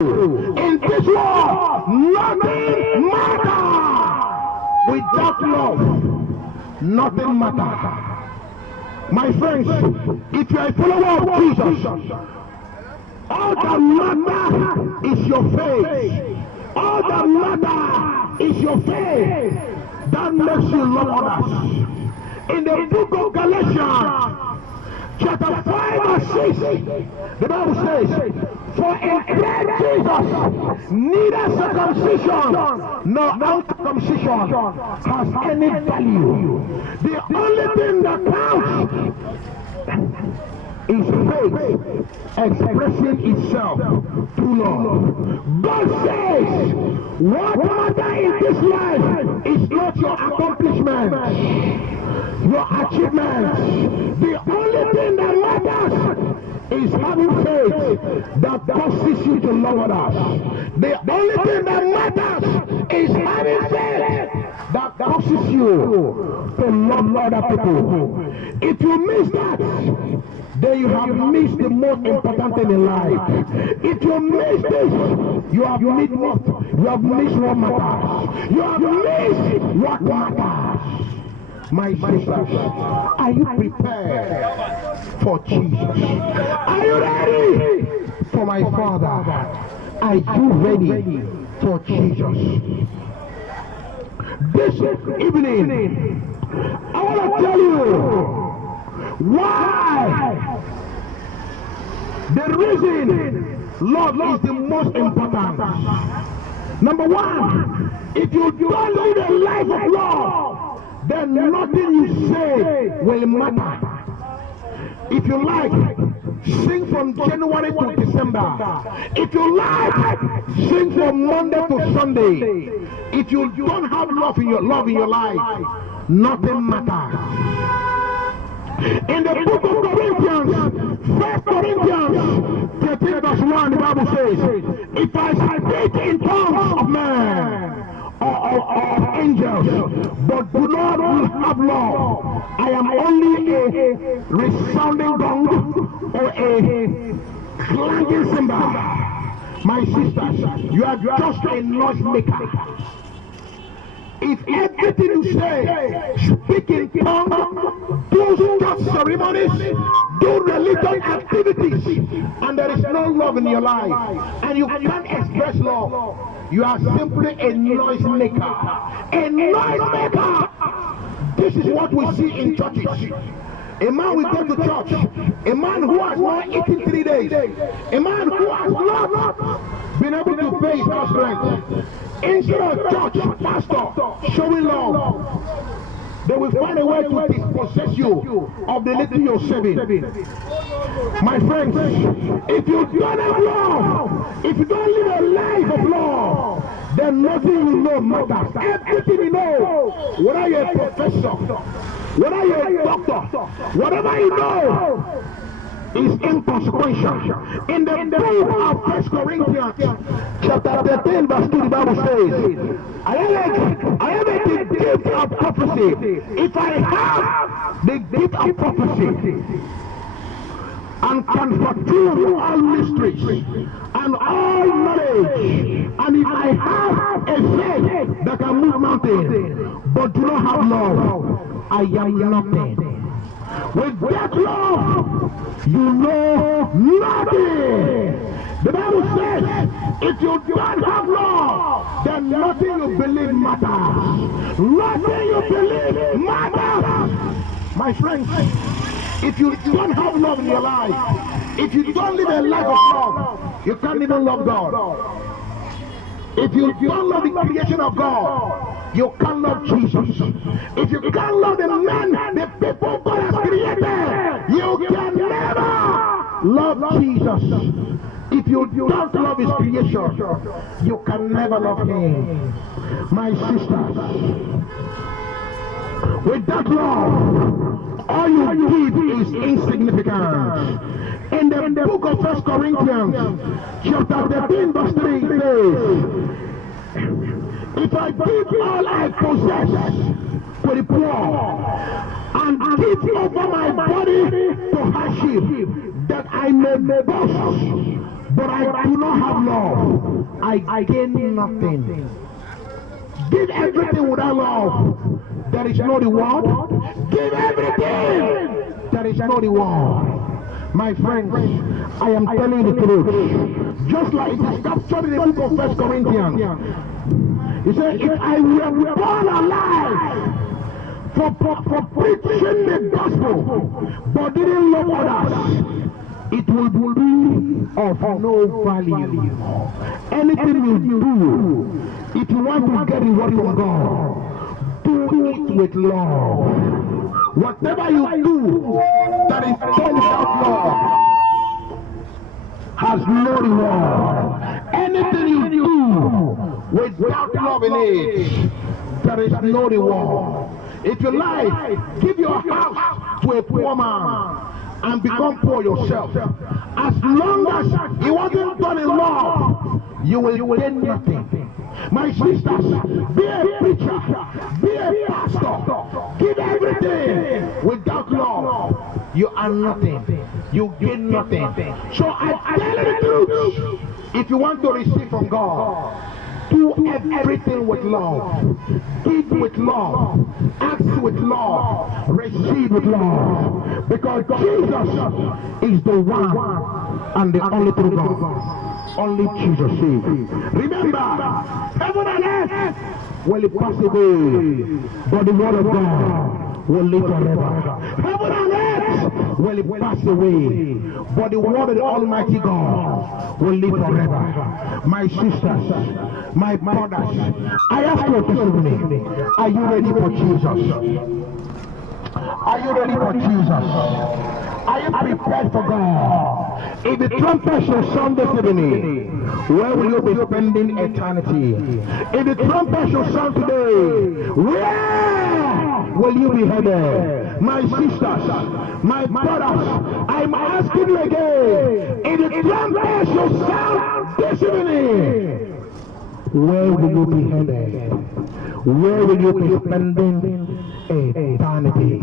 In this world, nothing matters. Without love, nothing matters. My friends, if you are a follower of Jesus, all that matters is your faith. All that matters is your faith. That makes you love others. In the book of Galatians, chapter 5 and 6, the Bible says, for in Christ Jesus, neither circumcision nor uncircumcision has any value. The only thing that counts is faith expressing itself through love. God says, what matters in this life is not your accomplishments, your achievements. The only thing that matters is having faith that causes you to love others. The only thing that matters is having faith that causes you to love other people. If you miss that, then you have missed the most important thing in life. If you miss this, you have missed what? You have missed what matters. You have missed what matters. My sisters, are you prepared for Jesus? Are you ready for my Father? Are you ready for Jesus? This evening, I want to tell you why the reason love is the most important. Number one, if you don't live a life of love, then nothing you say will matter. If you like, sing from January to December. If you like, sing from Monday to Sunday. If you don't have love in your life, nothing matters. In the book of Corinthians, 1 Corinthians 13 verse 1, the Bible says, if I speak in tongues of men or angels, but do not have love, I am only a resounding gong or a clanging cymbal. My sisters, you are just a noise maker. If everything you say, speak in tongues, do church ceremonies, do religious activities, and there is no love in your life, and you can't express love, you are simply a noise maker. A noise maker! This is what we see in churches. A man will go to church, a man who has not eaten 3 days, a man who has not been able to pay his house rent. Instead of church, pastor, showing love, they will find a way to dispossess you of the little you're saving. My friends, if you don't have love, if you don't live a life of love, then nothing you know matters. Everything you know, whether you're a professor, whether you're a doctor, whatever you know is inconsequential. In the book of 1 Corinthians, chapter 13, verse 2, the Bible says, I have the gift of prophecy. If I have the gift of prophecy and can fulfill all mysteries and all knowledge, and if I have a faith that can move mountains, but do not have love, I am nothing. With that love, you know nothing. The Bible says, if you don't have love, then nothing you believe matters. Nothing you believe matters. My friends, if you don't have love in your life, if you don't live a life of love, you can't even love God. If you don't love the creation of God, you can't love Jesus. If you can't love the men, the people God has created, you can never love Jesus. If you don't love his creation, you can never love him. My sisters, with that love, all you give is insignificant. In the book of 1 Corinthians, chapter 13, verse 3 says, if I give all I possess to the poor and give over my body to hardship, that I may boast but I do not have love, I gain nothing. Give everything without love, there is no reward. Give everything, there is no reward. My friends, I am telling you the truth. Just like it is captured in the book of 1 Corinthians. He said, if I were born alive for preaching the gospel, but didn't love others, it will be of no value. Anything you do, if you want to get reward from God, do it with love. Whatever you do that is done without love has no reward. Anything you do without love in it, there is no reward. If you like, give your house to a poor man and become poor yourself. As long as it wasn't done in love, you will gain nothing. My sisters, be a preacher, be a pastor, give everything without love. You are nothing. You gain nothing. So I tell you the truth. If you want to receive from God, do everything with love. Give with love. Ask with love. Receive with love. Because Jesus is the one and the only true God. Only Jesus saves. Remember, heaven and earth will pass away, but the word of God will live forever. Heaven and earth will pass away, but the word of the Almighty God will live forever. My sisters, my brothers, I ask you to listen to me. Are you ready for Jesus? Are you ready for Jesus? Are you prepared for God? If the trumpet shall sound this evening, where will you be spending eternity? If the trumpet shall sound today, where will you be headed? My sisters, my brothers, I'm asking you again, if the trumpet shall sound this evening, where will you be headed? Where will you be spending eternity?